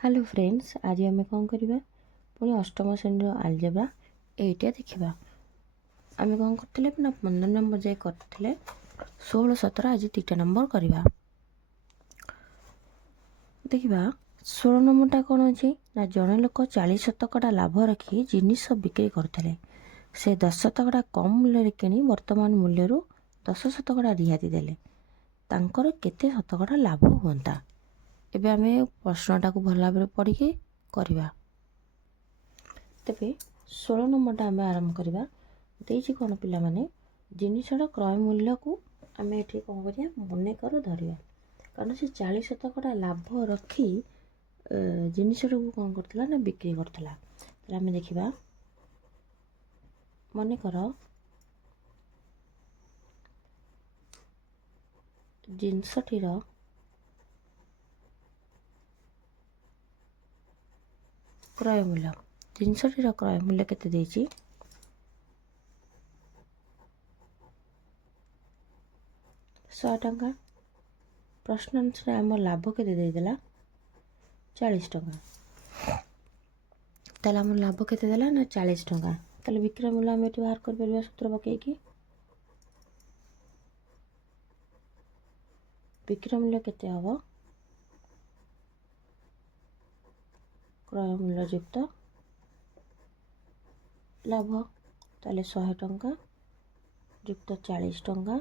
Hello friends, आज आम कौन करवा पुणी अष्टम श्रेणी आलजेब्रा एटा देखा। आम कौन करते ना 15 नंबर जाए करते 16 17 आज 3टा नंबर करवा। देखा 16 नंबरटा कौन अच्छे ना जड़े लोक 40 शतकड़ा लाभ रखी जिनिस बिक्री करते से 10 शतकड़ा कम मूल्य किणी वर्तमान मूल्य 10 शतकड़ा रिहाती देले तांकर केते शतकड़ा लाभ हुआ। एबे आमे प्रश्नटा को भल भाव पढ़ी करवा। तेबे 16 नंबरटा आमे आरंभ करवा। देछि कोन पिला माने जिनिसर क्रय मूल्य को आमे एठी कोन करिया मने कर धरिया, कारण से 40 शतकड़ा लाभ रखी जिनिसर को कोन करतला ना बिक्री करतला। त आमे देखिबा मने कर जिनिसटीर क्रय मूल्य, जिनिसटीर क्रय मूल्य केते देछि 100 टंका। प्रश्न अनुसार आम लाभ केते देदेला 40 टंका। ताले आम लाभ केते देला ना 40 टंका। ताले विक्रय मूल्य आम एठी बाहर कर परबा सूत्र पकेकी। विक्रय मूल्य केते हबो क्रय मूल्य युक्त लाभ। ताले 100 टंका युक्त 40 टंका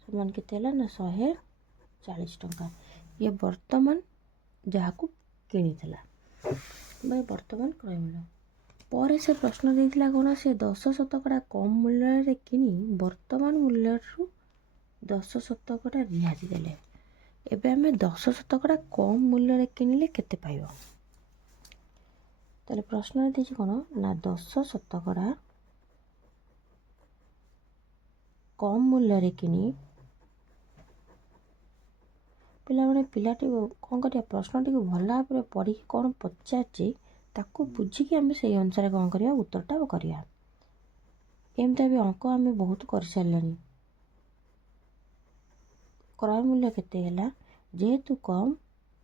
समान केते हला ना 140 टंका। ये वर्तमान जहाँ को किनी थला भाई वर्तमान क्रय मूल्य पर से प्रश्न देथिला कोन से 10 शतकड़ा कम मूल्य रे किनी वर्तमान मूल्य रु 10 शतकड़ा रिहाती देले। एबे हमें 10 शतकड़ा कम मूल्य रे किनिले केते पाइबो। ताले प्रश्न देछि कोन ना 10 शतकड़ा कम मूल्य रे किनी पिलाटी कौन कर प्रश्नटी को भल भाव पढ़ी कौन पचार ताकू बुझिकी आम से अनुसार कौन करवा उत्तरटा करवा। एमती भी अंक आम बहुत कर सारे। क्रय मूल्य केते हला जेहेतु कम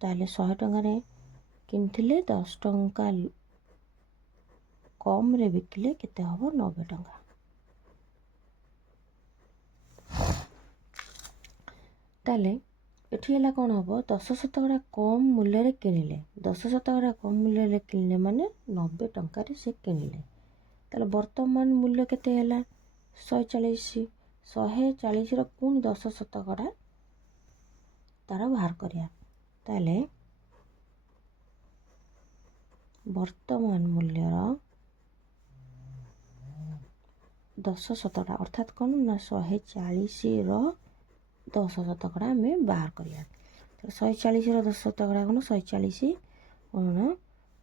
ताले 100 टंका किनथिले 10 टंका कम रे बिकिले केते हबो 90 टंका। ताले एठी हला कौन हबो 10 शतकड़ा कम मूल्य रे किनिले 10 शतकड़ा कम मूल्य रे किनिले माने 90 टंका रे से किनिले। ताले वर्तमान मूल्य केते हला 140 140 रो पुनी 10 शतकड़ा तार बाहर करिया। ताले वर्तमान मूल्य 10 शतकड़ा अर्थात कौन ना 140 रो 10 शतकड़ा आम बाहर करिया। 140 रो 10 शतकड़ा कौन 140 कौन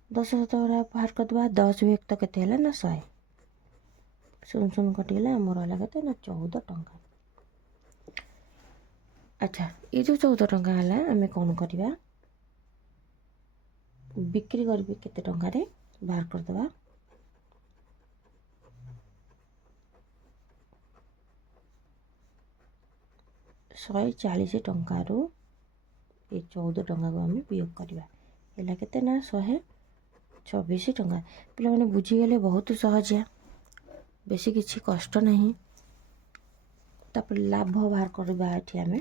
10 शतकड़ा बाहर करदबा 10 व्यक्त केते हला ना 100 शून शून कटिगला आमर हला केते ना 14 टंका। अच्छा ये जो 14 टंका हला आम कौन करवा बिक्री करबे केते टंका रे बाहर करदबा 140 टंका रु ये 14 टंका को आम वियोग करवा एला केते ना 126 टंका। पिला माने बुझीगले बहुत सहजिया बेसी किछि कष्ट नहीं। तापर लाभ बाहर करबा एठी आम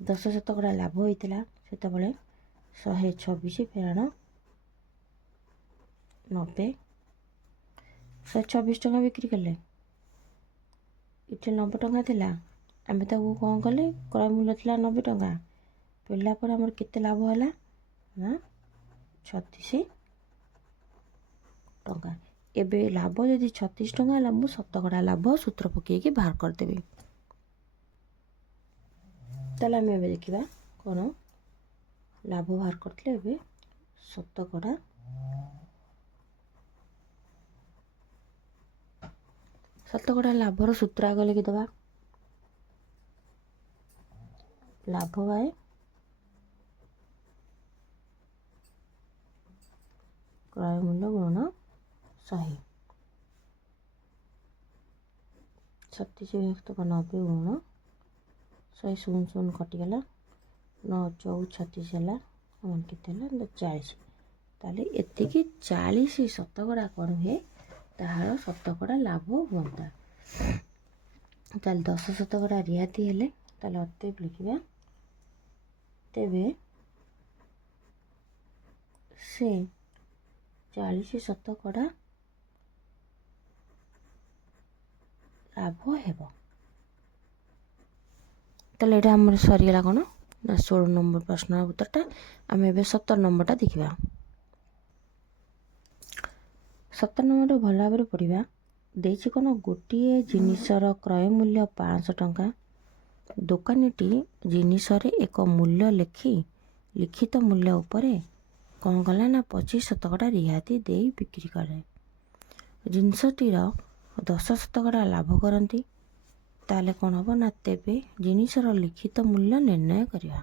10 शतकड़ा लाभ होइतिला सेते बेले 126 फेराण 90 126 टंका बिक्री कले इटे 90 टंका थिला आम ताको कौन कले क्रय मूल्य थिला 90 टंका पेला पर हमर केते लाभ होला ना 36 टंका। एबे लाभ यदि 36 टंका हला मु शतकड़ा लाभ सूत्र पकेकी बाहर कर देबी। ताले आम एबे देखिबा कोन लाभ बाहर करथले एबे शतकड़ा लाभर सूत्र आगे लिखिदबा लाभ बाय क्रय मूल्य गुणन 100 36 व्यक्त 90 गुण 100 शून शून कटिगला 9 4 36 ହେଲା ଆମର କେତେ ହେଲା 40। ତାହେଲେ ଏତିକି 40 ଶତକଡ଼ା କ'ଣ ହୁଏ ତାହାର ଶତକଡ଼ା ଲାଭ ହୁଅନ୍ତା। ତାହେଲେ 10 ଶତକଡ଼ା ରିହାତି ହେଲେ ତାହେଲେ ଅତଏବ ଲେଖିବା ତେବେ ସେ 40 ଶତକଡ଼ା ଲାଭ ହେବ। ତାହେଲେ ଏଇଟା ଆମର ସରିଗଲା କ'ଣ ନା 16 ନମ୍ବର ପ୍ରଶ୍ନର ଉତ୍ତରଟା। ଆମେ ଏବେ 17 ନମ୍ବରଟା ଦେଖିବା। 17 ନମ୍ବରଟା ଭଲ ଭାବରେ ପଢ଼ିବା। ଦେଇଛି କ'ଣ ଗୋଟିଏ ଜିନିଷର କ୍ରୟ ମୂଲ୍ୟ 500 ଟଙ୍କା। ଦୋକାନୀଟି ଜିନିଷରେ ଏକ ମୂଲ୍ୟ ଲିଖିତ ମୂଲ୍ୟ ଉପରେ କ'ଣ କଲା ନା 25 ଶତକଡ଼ା ରିହାତି ଦେଇ ବିକ୍ରି କରେ। ଜିନିଷଟିର 10 ଶତକଡ଼ା ଲାଭ କରନ୍ତି। ତାହେଲେ କ'ଣ ହେବ ନା ତେବେ ଜିନିଷର ଲିଖିତ ମୂଲ୍ୟ ନିର୍ଣ୍ଣୟ କରିବା।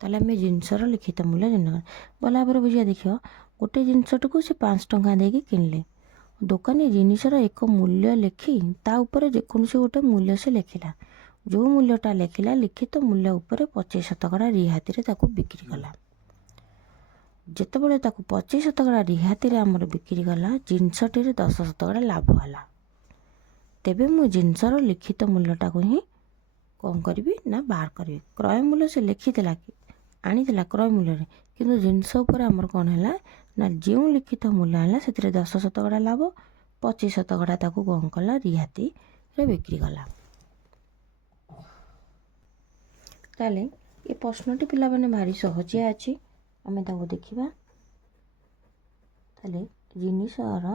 ତାହେଲେ ଆମେ ଜିନିଷର ଲିଖିତ ମୂଲ୍ୟ ନିର୍ଣ୍ଣୟ କରିବା। ଭଲ ଭାବରେ ବୁଝିବା। ଦେଖିବ ଗୋଟେ ଜିନିଷଟିକୁ ସେ 5 ଟଙ୍କା ଦେଇକି କିଣିଲେ। ଦୋକାନୀ ଜିନିଷର ଏକ ମୂଲ୍ୟ ଲେଖି ତା ଉପରେ ଯେକୌଣସି ଗୋଟେ ମୂଲ୍ୟ ସେ ଲେଖିଲା। ଯେଉଁ ମୂଲ୍ୟଟା ଲେଖିଲା ଲିଖିତ ମୂଲ୍ୟ ଉପରେ 25 ଶତକଡ଼ା ରିହାତିରେ ତାକୁ ବିକ୍ରି କଲା। ଯେତେବେଳେ ତାକୁ 25 ଶତକଡ଼ା ରିହାତିରେ ଆମର ବିକ୍ରି କଲା ଜିନିଷଟିରେ 10 ଶତକଡ଼ା ଲାଭ ହେଲା। ତେବେ ମୁଁ ଜିନିଷର ଲିଖିତ ମୂଲ୍ୟଟାକୁ ହିଁ କ'ଣ କରିବି ନା ବାହାର କରିବି। କ୍ରୟ ମୂଲ୍ୟ ସେ ଲେଖିଥିଲା ଆଣିଥିଲା କ୍ରୟ ମୂଲ୍ୟରେ, କିନ୍ତୁ ଜିନିଷ ଉପରେ ଆମର କ'ଣ ହେଲା ନା ଯେଉଁ ଲିଖିତ ମୂଲ୍ୟ ହେଲା ସେଥିରେ 10 ଶତକଡ଼ା ଲାଭ 25 ଶତକଡ଼ା ତାକୁ କ'ଣ କଲା ରିହାତିରେ ବିକ୍ରି କଲା। ତାହେଲେ ଏ ପ୍ରଶ୍ନଟି ପିଲାମାନେ ଭାରି ସହଜିଆ ଅଛି, ଆମେ ତାକୁ ଦେଖିବା। ତାହେଲେ ଜିନିଷର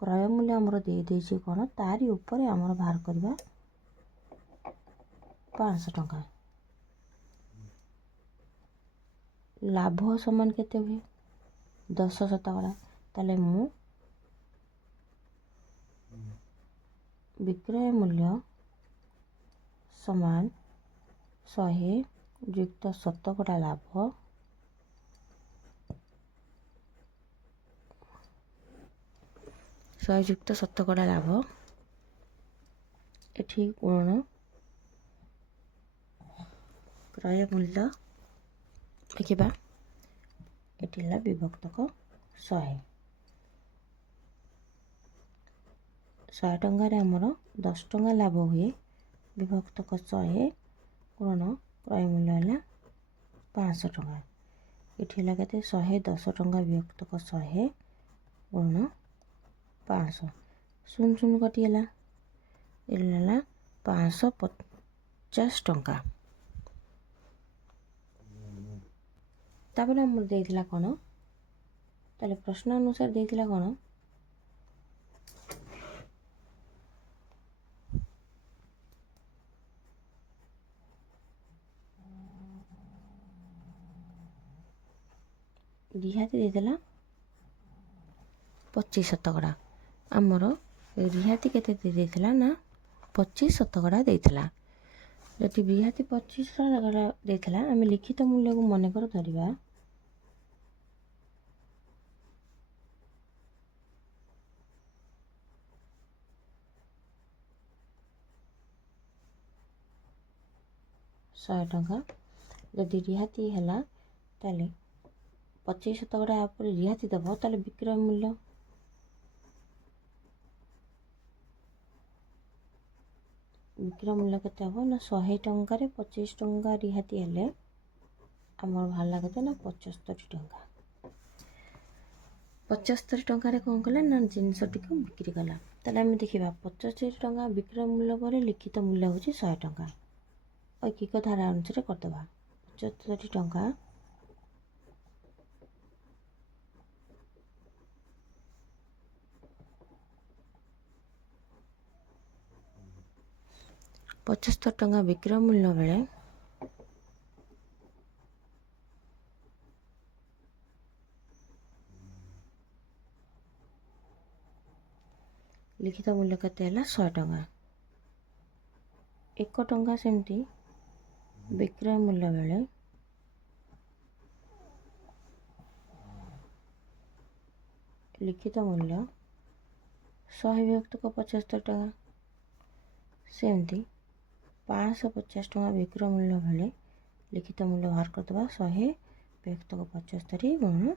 କ୍ରୟ ମୂଲ୍ୟ ଆମର ଦେଇଦେଇଛି କ'ଣ ତାରି ଉପରେ ଆମର ବାହାର କରିବା 500 ଟଙ୍କା। ଲାଭ ସମାନ କେତେ ହୁଏ 10 ଶତକଡ଼ା। ତାହେଲେ ମୁଁ ବିକ୍ରୟ ମୂଲ୍ୟ ସମାନ 100 ଯୁକ୍ତ ଶତକଡ଼ା ଲାଭ ଯୁକ୍ତ ଶତକଡ଼ା ଲାଭ ଏଠି ଗୁଣନ କ୍ରୟ ମୂଲ୍ୟ ଦେଖିବା। ଏଠି ହେଲା ବିଭକ୍ତକ 100 ଟଙ୍କାରେ ଆମର 10 ଟଙ୍କା ଲାଭ ହୁଏ। ବିଭକ୍ତକ 100 ଗୁଣନ କ୍ରୟ ମୂଲ୍ୟ ହେଲା 500 ଟଙ୍କା। ଏଠି ହେଲା କେତେ 110 ଟଙ୍କା ବିଭକ୍ତକ 100 ଗୁଣନ 500। 0 0 କଟିଗଲା। ଏଠି ହେଲା 550 ଟଙ୍କା। ତାପରେ ଆମର ଦେଇଥିଲା କ'ଣ ତାହେଲେ ପ୍ରଶ୍ନ ଅନୁସାରେ ଦେଇଥିଲା କ'ଣ ରିହାତି ଦେଇଥିଲା 25 ଶତକଡ଼ା। ଆମର ରିହାତି କେତେ ଦେଇଥିଲା ନା 25 ଶତକଡ଼ା ଦେଇଥିଲା। ଯଦି ରିହାତି 25 ଶତକଡ଼ା ଦେଇଥିଲା ଆମେ ଲିଖିତ ମୂଲ୍ୟକୁ ମନେକର ଧରିବା ଟଙ୍କା। ଯଦି ରିହାତି ହେଲା ତାହେଲେ 25 ଶତକଡ଼ା ଉପରେ ରିହାତି ଦେବ ତାହେଲେ ବିକ୍ରୟ ମୂଲ୍ୟ କେତେ ହେବ ନା 100 ଟଙ୍କାରେ 25 ଟଙ୍କା ରିହାତି ହେଲେ ଆମର ବାହାରିଲା କେତେ ନା 75 ଟଙ୍କା। 75 ଟଙ୍କାରେ କ'ଣ କଲା ନା ଜିନିଷଟିକୁ ବିକ୍ରି କଲା। ତାହେଲେ ଆମେ ଦେଖିବା 75 ଟଙ୍କା ବିକ୍ରୟ ମୂଲ୍ୟ ପରେ ଲିଖିତ ମୂଲ୍ୟ ହେଉଛି 100 ଟଙ୍କା। ଐକିକ ଧାରା ଅନୁସାରେ କରିଦେବା 75 ଟଙ୍କା 75 ଟଙ୍କା ବିକ୍ରୟ ମୂଲ୍ୟ ବେଳେ ଲିଖିତ ମୂଲ୍ୟ କେତେ ହେଲା 100 ଟଙ୍କା। 1 ଟଙ୍କା ସେମିତି ବିକ୍ରୟ ମୂଲ୍ୟ ବେଳେ ଲିଖିତ ମୂଲ୍ୟ 100 ବିଭକ୍ତକ 75 ଟଙ୍କା। ସେମିତି 550 ଟଙ୍କା ବିକ୍ରୟ ମୂଲ୍ୟ ବେଳେ लिखित मूल्य बाहर करदे 100 व्यक्त को 75 गुण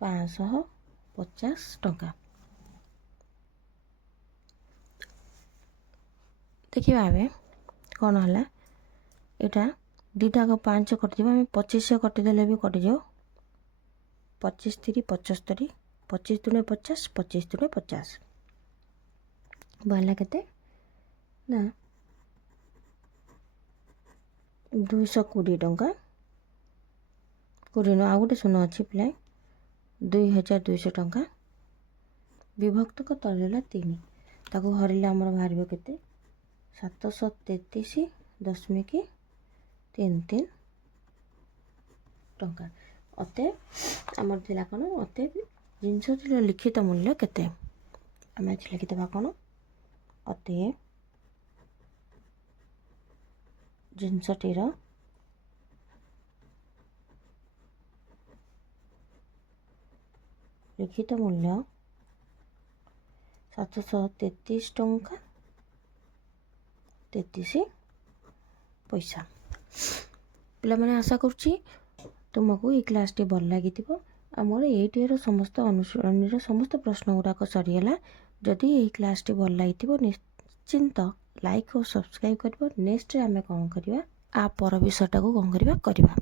550 टंका। देखिए आवे कौन है यहाँ दुटा को 5 कटिज आम 25 कटिदेले भी कटिज 25 3 75 25 दुणे 50 25 दुणे 50 बाहर केते ना 220 टंका 20 आ गोटे शून्य अच्छी पे 2200 टंका विभक्त को तलेला 3 ताको हरिले आमर बाहर केते 733.33 टंका। अते आमर थिला कोन अते जिनसटीर लिखित मूल्य केते आम लिखिदेबा कोन अते जिनसटीर लिखित मूल्य 733 टंका 33 पैसा। पिला माने आशा करुच्ची तुमको ये क्लास टी भल लगी आमर ये समस्त अनुसरण समस्त प्रश्न गुड़ाक सरीगला। जदि ये क्लास टी भल लगी निश्चिंत लाइक और सब्सक्राइब कर। नेक्स्ट आम कौन करवा आ पर विषयटा को कौन करवा।